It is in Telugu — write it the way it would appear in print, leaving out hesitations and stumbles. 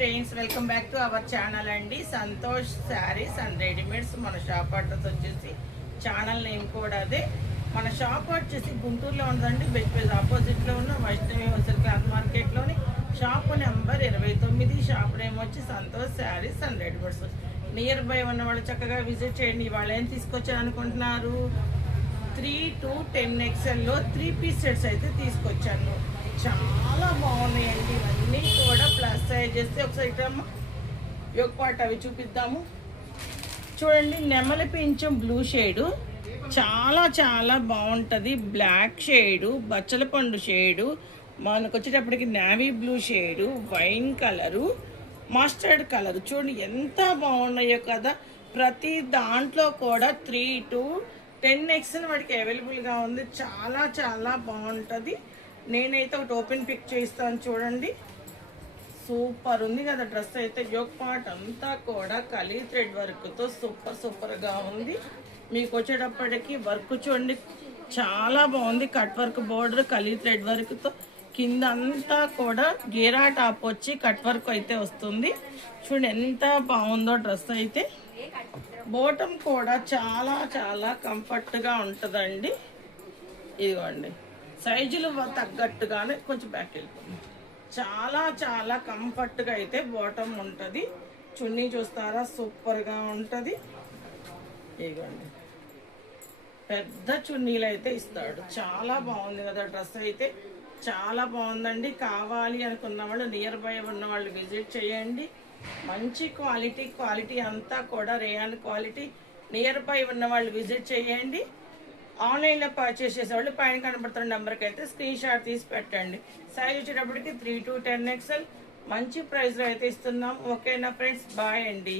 Friends, welcome back to our channel అండి. Santosh sarees and readymades. మన షాప్ అడ్రస్ వచ్చేసి, ఛానల్ నేమ్ కూడా అదే. మన షాప్ వచ్చేసి గుంటూరులో ఉందండి. బెస్ట్ ప్రైజ్ ఆపోజిట్లో ఉన్న వైష్ణవి హోల్సేల్ క్లాత్ మార్కెట్లోని షాప్ నెంబర్ 29. షాప్ నేమ్ వచ్చి Santosh sarees and readymades. Nearby ఉన్న వాళ్ళు చక్కగా విజిట్ చేయండి. వాళ్ళు ఏం తీసుకొచ్చారు అనుకుంటున్నారు? 3 to 10 XLలో 3 పీస్ సెట్స్ అయితే తీసుకొచ్చాను. చాలా బాగున్నాయండి. ఇవన్నీ కూడా ప్లస్ సైజ్ చేస్తే ఒకసారి ఒక పాట అవి చూపిద్దాము. చూడండి, నెమలి పింఛం బ్లూ షేడు చాలా చాలా బాగుంటుంది. బ్లాక్ షేడు, బచ్చల పండు షేడు, మనకు వచ్చేటప్పటికి navy blue shade, wine colour, mustard colour. చూడండి ఎంత బాగున్నాయో కదా. ప్రతి దాంట్లో కూడా 3 to 10 XL వాటికి అవైలబుల్గా ఉంది. చాలా చాలా బాగుంటుంది. నేనైతే ఒకటి ఓపెన్ పిక్ చేస్తాను చూడండి. సూపర్ ఉంది కదా డ్రెస్ అయితే. యోక్ పార్ట్ అంతా కూడా కలీ థ్రెడ్ వర్క్తో సూపర్గా ఉంది. మీకు వచ్చేటప్పటికి వర్క్ చూడండి చాలా బాగుంది. కట్ వర్క్ బోర్డర్ కలీ థ్రెడ్ వర్క్తో, కింద అంతా కూడా గేరా టాప్ వచ్చి కట్ వర్క్ అయితే వస్తుంది. చూడండి ఎంత బాగుందో డ్రెస్ అయితే. బోటం కూడా చాలా చాలా కంఫర్ట్గా ఉంటుందండి. ఇదిగోండి, సైజులు తగ్గట్టుగానే కొంచెం బ్యాక్ వెళ్ళిపోతుంది. చాలా చాలా కంఫర్ట్గా అయితే బాటమ్ ఉంటుంది. చున్నీ చూస్తారా, సూపర్గా ఉంటుంది. ఇదిగోండి, పెద్ద చున్నీలు అయితే ఇస్తాడు. చాలా బాగుంది కదా డ్రెస్ అయితే. చాలా బాగుందండి. కావాలి అనుకున్న వాళ్ళు, నియర్ బై ఉన్న వాళ్ళు విజిట్ చేయండి. మంచి క్వాలిటీ అంతా కూడా రేయాన్ క్వాలిటీ. నియర్ బై ఉన్న వాళ్ళు విజిట్ చేయండి. ఆన్లైన్లో పర్చేస్ చేసేవాళ్ళు పైన కనబడుతున్న నెంబర్కి అయితే స్క్రీన్ షాట్ తీసి పెట్టండి. సైజ్ వచ్చేటప్పటికి 3 to 10 XL మంచి ప్రైస్లో అయితే ఇస్తున్నాం. ఓకేనా ఫ్రెండ్స్, బాయ్ అండి.